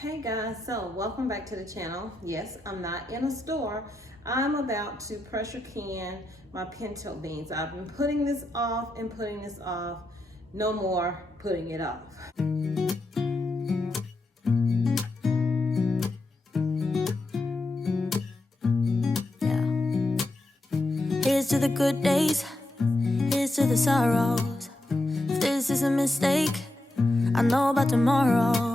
Hey guys, so welcome back to the channel. Yes, I'm not in a store. I'm about to pressure can my pinto beans. I've been putting this off and putting this off. No more putting it off. Yeah. Here's to the good days, here's to the sorrows. If this is a mistake, I know about tomorrow.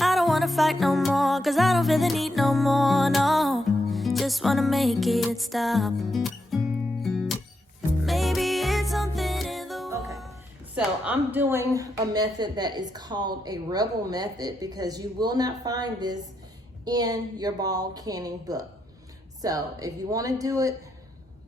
I don't wanna fight no more, cause I don't feel the need no more, no. Just wanna make it stop. Maybe it's something in the Okay, so I'm doing a method that is called a rebel method because you will not find this in your ball canning book. So if you wanna do it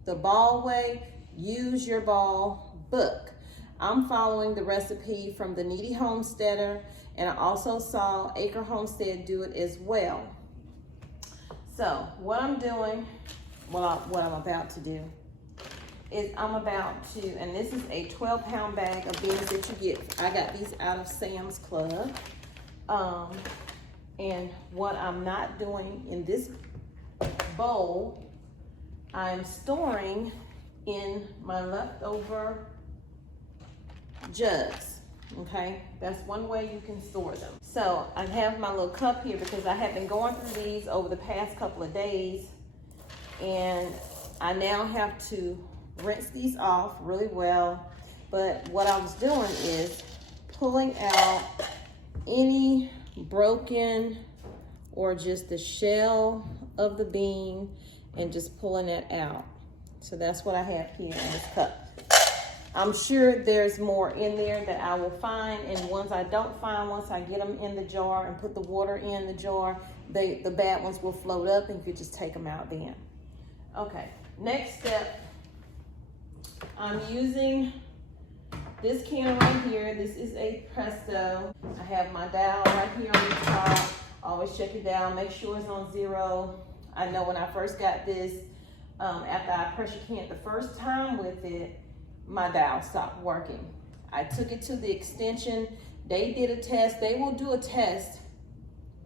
the ball way, use your ball book. I'm following the recipe from the Needy Homesteader, and I also saw Acre Homestead do it as well. So what I'm doing, what I'm about to do, is I'm about to, and this is a 12-pound bag of beans that you get. I got these out of Sam's Club. And what I'm not doing in this bowl, I'm storing in my leftover jugs, okay? That's one way you can store them. So I have my little cup here because I have been going through these over the past couple of days, and I now have to rinse these off really well. But what I was doing is pulling out any broken or just the shell of the bean and just pulling it out. So that's what I have here in this cup. I'm sure there's more in there that I will find, and ones I don't find, once I get them in the jar and put the water in the jar, the bad ones will float up and you could just take them out then. Okay, next step, I'm using this can right here. This is a Presto. I have my dial right here on the top. Always check your dial, make sure it's on 0. I know when I first got this, after I pressure canned the first time with it, my dial stopped working. I took it to the extension. They did a test. They will do a test,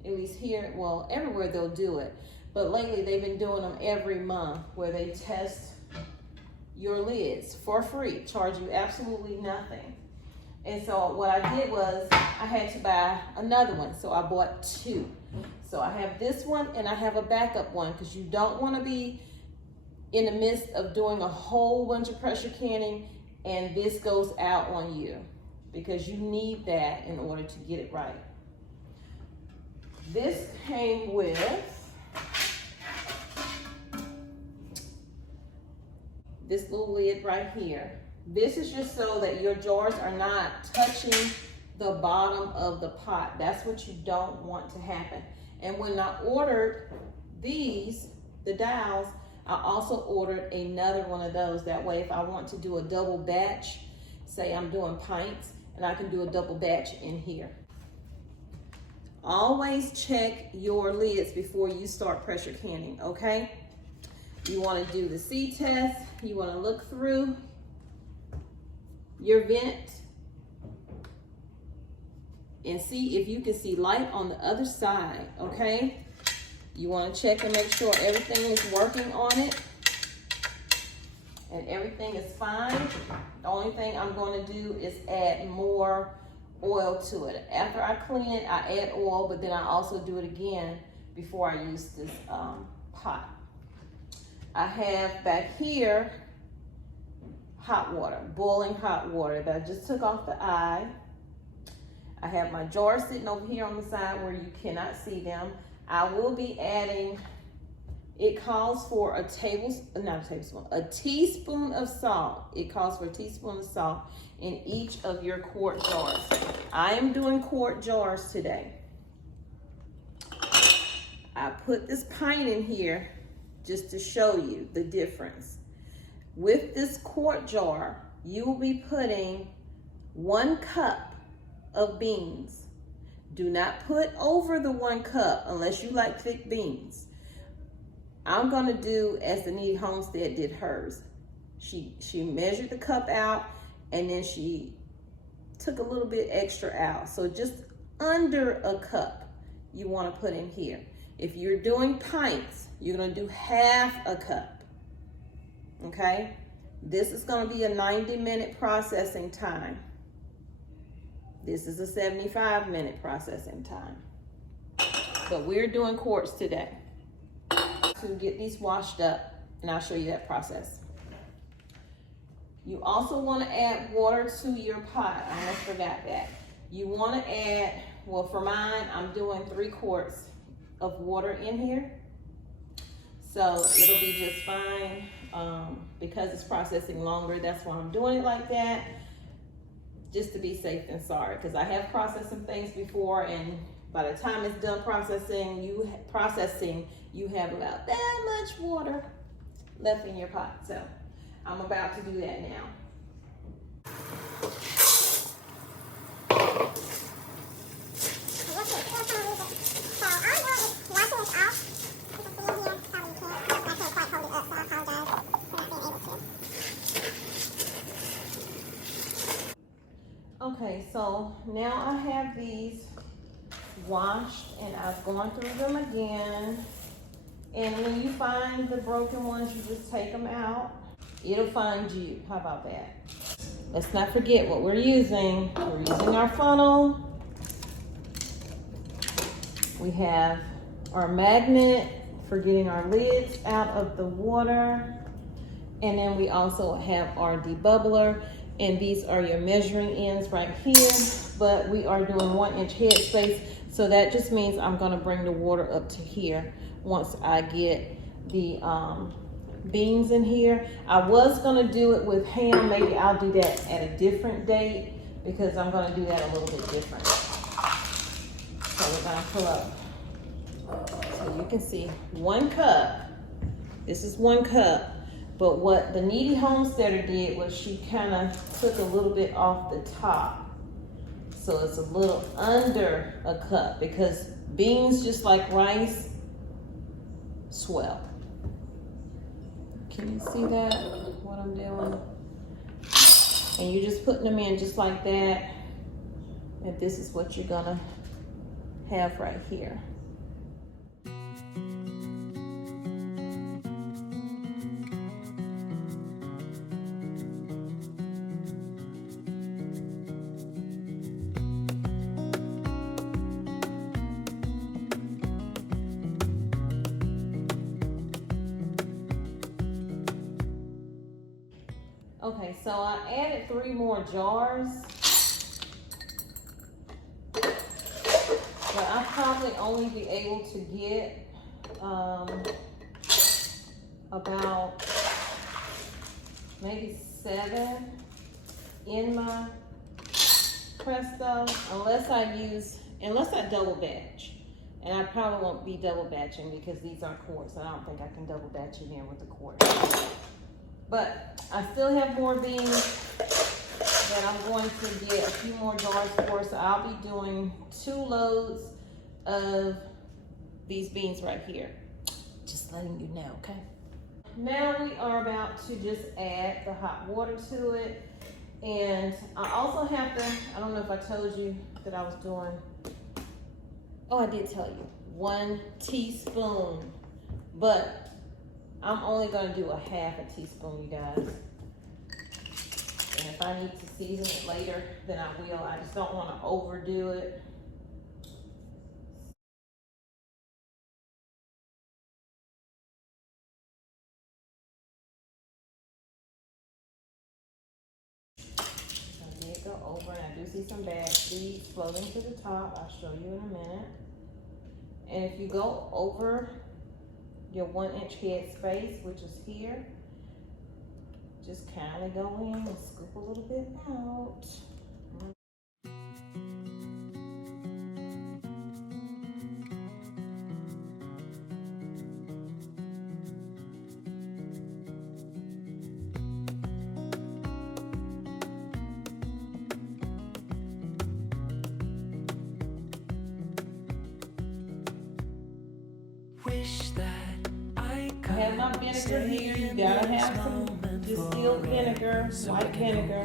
at least here, well, everywhere they'll do it. But lately they've been doing them every month where they test your lids for free, charge you absolutely nothing. And so what I did was I had to buy another one. So I bought 2. So I have this one and I have a backup one because you don't want to be in the midst of doing a whole bunch of pressure canning and this goes out on you, because you need that in order to get it right. This came with this little lid right here. This is just so that your jars are not touching the bottom of the pot. That's what you don't want to happen. And when I ordered these, the dowels, I also ordered another one of those. That way, if I want to do a double batch, say I'm doing pints, and I can do a double batch in here. Always check your lids before you start pressure canning, okay? You want to do the C test. You want to look through your vent and see if you can see light on the other side, okay? You want to check and make sure everything is working on it and everything is fine. The only thing I'm going to do is add more oil to it. After I clean it, I add oil, but then I also do it again before I use this pot. I have back here hot water, boiling hot water that I just took off the eye. I have my jars sitting over here on the side where you cannot see them. I will be adding, it calls for a teaspoon of salt. It calls for a teaspoon of salt in each of your quart jars. I am doing quart jars today. I put this pint in here just to show you the difference. With this quart jar, you will be putting 1 cup of beans. Do not put over the 1 cup unless you like thick beans. I'm gonna do as the Needy Homestead did hers. She measured the cup out and then she took a little bit extra out. So just under a cup you want to put in here. If you're doing pints, you're going to do half a cup. Okay? This is going to be a 90-minute processing time. This is a 75-minute processing time. But we're doing quarts today. To get these washed up, and I'll show you that process. You also want to add water to your pot. I almost forgot that. You want to add, well, for mine, I'm doing 3 quarts of water in here. So it'll be just fine. Because it's processing longer, that's why I'm doing it like that. Just to be safe than sorry. Because I have processed some things before, and by the time it's done processing, you have about that much water left in your pot. So I'm about to do that now. Okay, so now I have these washed and I've gone through them again. And when you find the broken ones, you just take them out. It'll find you. How about that? Let's not forget what we're using. We're using our funnel. We have our magnet for getting our lids out of the water. And then we also have our debubbler. And these are your measuring ends right here. But we are doing 1-inch headspace. So that just means I'm gonna bring the water up to here once I get the beans in here. I was gonna do it with ham. Maybe I'll do that at a different date because I'm gonna do that a little bit different. So we're gonna pull up. So you can see 1 cup. This is 1 cup. But what the needy homesteader did was she kind of took a little bit off the top. So it's a little under a cup because beans, just like rice, swell. Can you see that, what I'm doing? And you're just putting them in just like that. And this is what you're gonna have right here. Okay, so I added 3 more jars, but I'll probably only be able to get about maybe 7 in my Presto, unless I double batch. And I probably won't be double batching because these are quarts. I don't think I can double batch in here with the quart. But I still have more beans that I'm going to get a few more jars for. So I'll be doing 2 loads of these beans right here. Just letting you know, okay? Now we are about to just add the hot water to it. And I also have to, I don't know if I told you that I was doing, oh, I did tell you, 1 teaspoon. But I'm only gonna do a half a teaspoon, you guys. And if I need to season it later, then I will. I just don't wanna overdo it. I did go over, and I do see some bad seeds floating to the top. I'll show you in a minute. And if you go over your 1-inch head space, which is here, just kind of go in and scoop a little bit out. I have my vinegar here. You gotta have some distilled vinegar, white vinegar,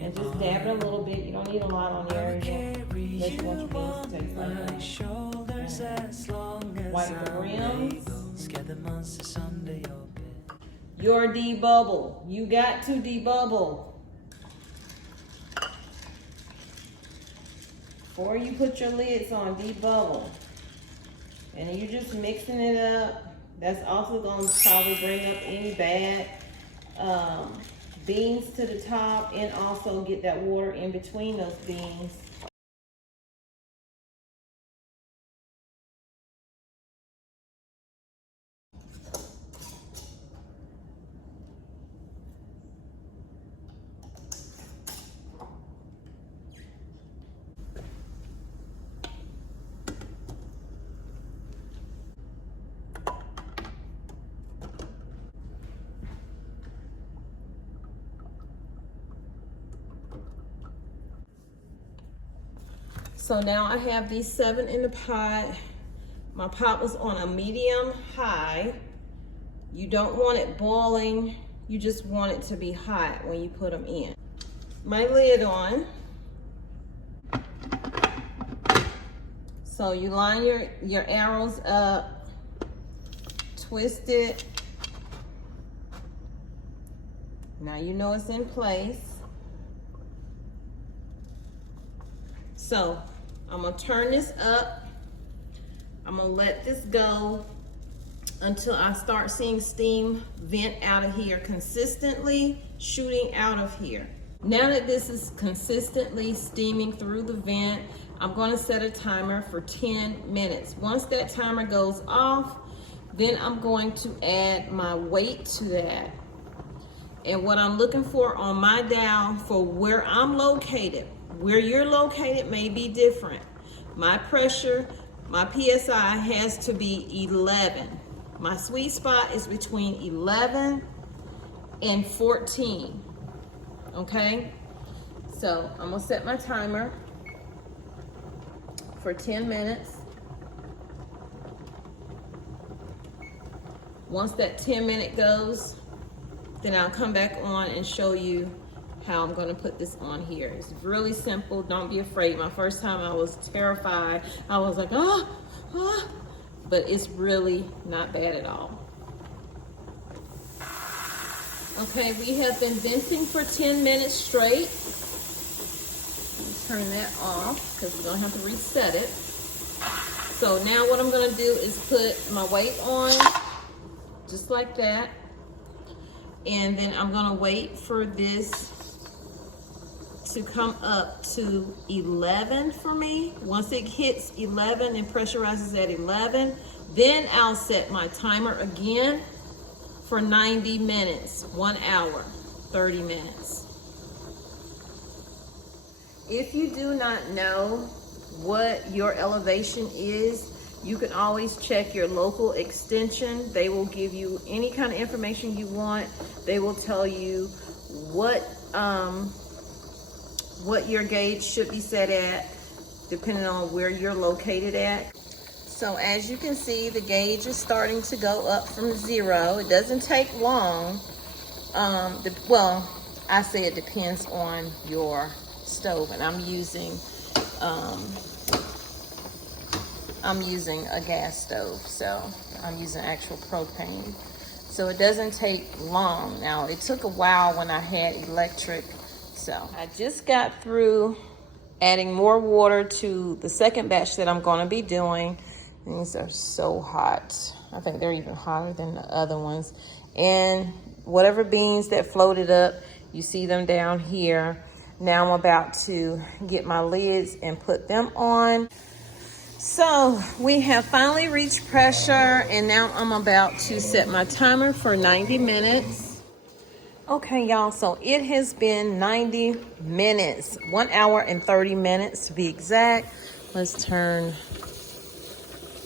and just dab it a little bit. You don't need a lot on there. You just want your beans to taste like that. Wipe the rims. Your debubble. You got to debubble. Before you put your lids on, debubble. And you're just mixing it up. That's also going to probably bring up any bad beans to the top, and also get that water in between those beans. So now I have these 7 in the pot. My pot was on a medium high. You don't want it boiling. You just want it to be hot when you put them in. My lid on. So you line your arrows up, twist it. Now you know it's in place. So I'm gonna turn this up. I'm gonna let this go until I start seeing steam vent out of here, consistently shooting out of here. Now that this is consistently steaming through the vent, I'm gonna set a timer for 10 minutes. Once that timer goes off, then I'm going to add my weight to that. And what I'm looking for on my dial for where I'm located, where you're located may be different. My pressure, my PSI has to be 11. My sweet spot is between 11 and 14, okay? So I'm gonna set my timer for 10 minutes. Once that 10-minute goes, then I'll come back on and show you how I'm gonna put this on here. It's really simple, don't be afraid. My first time I was terrified. I was like, but it's really not bad at all. Okay, we have been venting for 10 minutes straight. Turn that off because we're gonna have to reset it. So now what I'm gonna do is put my weight on, just like that. And then I'm gonna wait for this to come up to 11 for me. Once it hits 11 and pressurizes at 11, then I'll set my timer again for 90 minutes, 1 hour, 30 minutes. If you do not know what your elevation is, you can always check your local extension. They will give you any kind of information you want. They will tell you what your gauge should be set at, depending on where you're located at. So as you can see, the gauge is starting to go up from 0. It doesn't take long. Well, I say it depends on your stove, and I'm using a gas stove, so I'm using actual propane. So it doesn't take long. Now, it took a while when I had electric. So I just got through adding more water to the second batch that I'm going to be doing. These are so hot. I think they're even hotter than the other ones. And whatever beans that floated up, you see them down here. Now I'm about to get my lids and put them on. So we have finally reached pressure, and now I'm about to set my timer for 90 minutes. Okay, y'all, so it has been 90 minutes, 1 hour and 30 minutes to be exact. Let's turn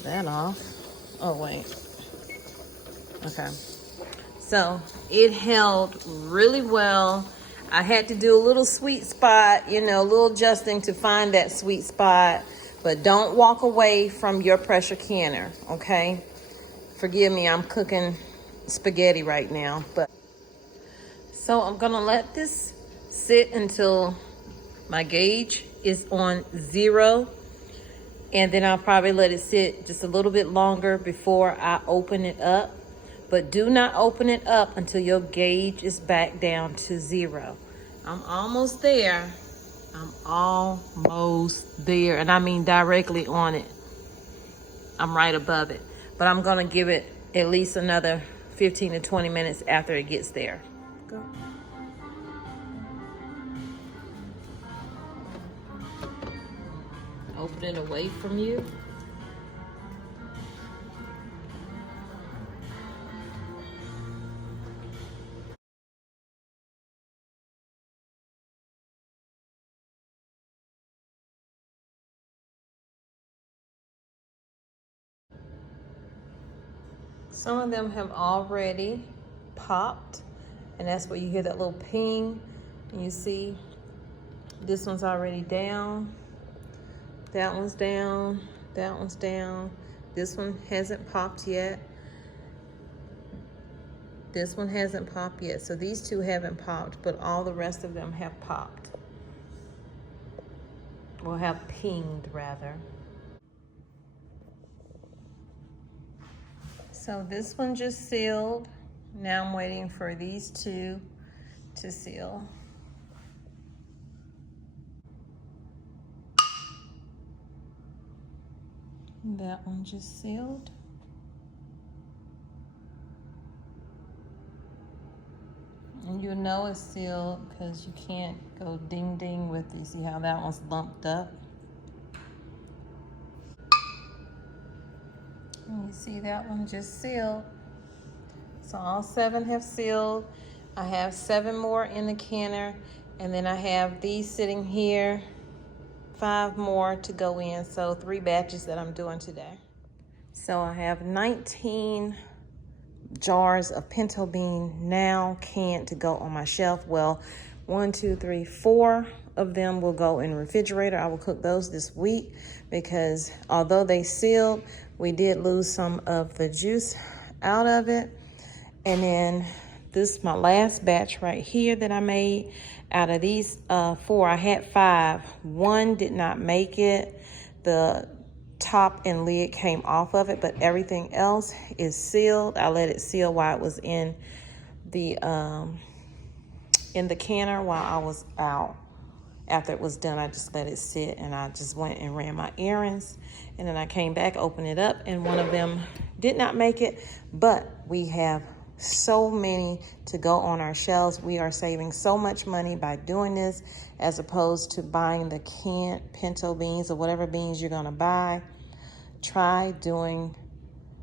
that off. Oh, wait. Okay. So it held really well. I had to do a little sweet spot, a little adjusting to find that sweet spot. But don't walk away from your pressure canner, okay? Forgive me, I'm cooking spaghetti right now. So I'm gonna let this sit until my gauge is on 0. And then I'll probably let it sit just a little bit longer before I open it up. But do not open it up until your gauge is back down to 0. I'm almost there. I'm almost there. And I mean directly on it. I'm right above it. But I'm going to give it at least another 15 to 20 minutes after it gets there. Go. Open it away from you. Some of them have already popped, and that's where you hear that little ping, and you see this one's already down, that one's down, that one's down. This one hasn't popped yet. This one hasn't popped yet. So these two haven't popped, but all the rest of them have popped. Or have pinged, rather. So this one just sealed. Now I'm waiting for these two to seal. That one just sealed. And you'll know it's sealed because you can't go ding ding with it. See how that one's lumped up? And you see that one just sealed. So all 7 have sealed. I have 7 more in the canner, and then I have these sitting here, 5 more to go in. So 3 batches that I'm doing today. So I have 19 jars of pinto bean now canned to go on my shelf. Well, 1, 2, 3, 4 of them will go in the refrigerator. I will cook those this week because although they sealed, we did lose some of the juice out of it. And then this is my last batch right here that I made. Out of these 4, I had 5. 1 did not make it. The top and lid came off of it, but everything else is sealed. I let it seal while it was in the canner while I was out. After it was done, I just let it sit, and I just went and ran my errands, and then I came back, opened it up, and one of them did not make it. But we have so many to go on our shelves. We are saving so much money by doing this as opposed to buying the canned pinto beans or whatever beans you're gonna buy. Try doing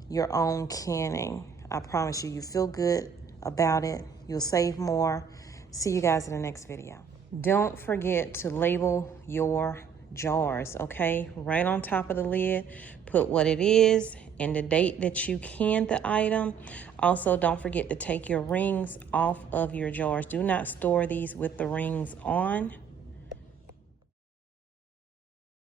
your own canning. I promise you, you feel good about it. You'll save more. See you guys in the next video. Don't forget to label your jars, okay? Right on top of the lid, put what it is and the date that you canned the item. Also, don't forget to take your rings off of your jars. Do not store these with the rings on.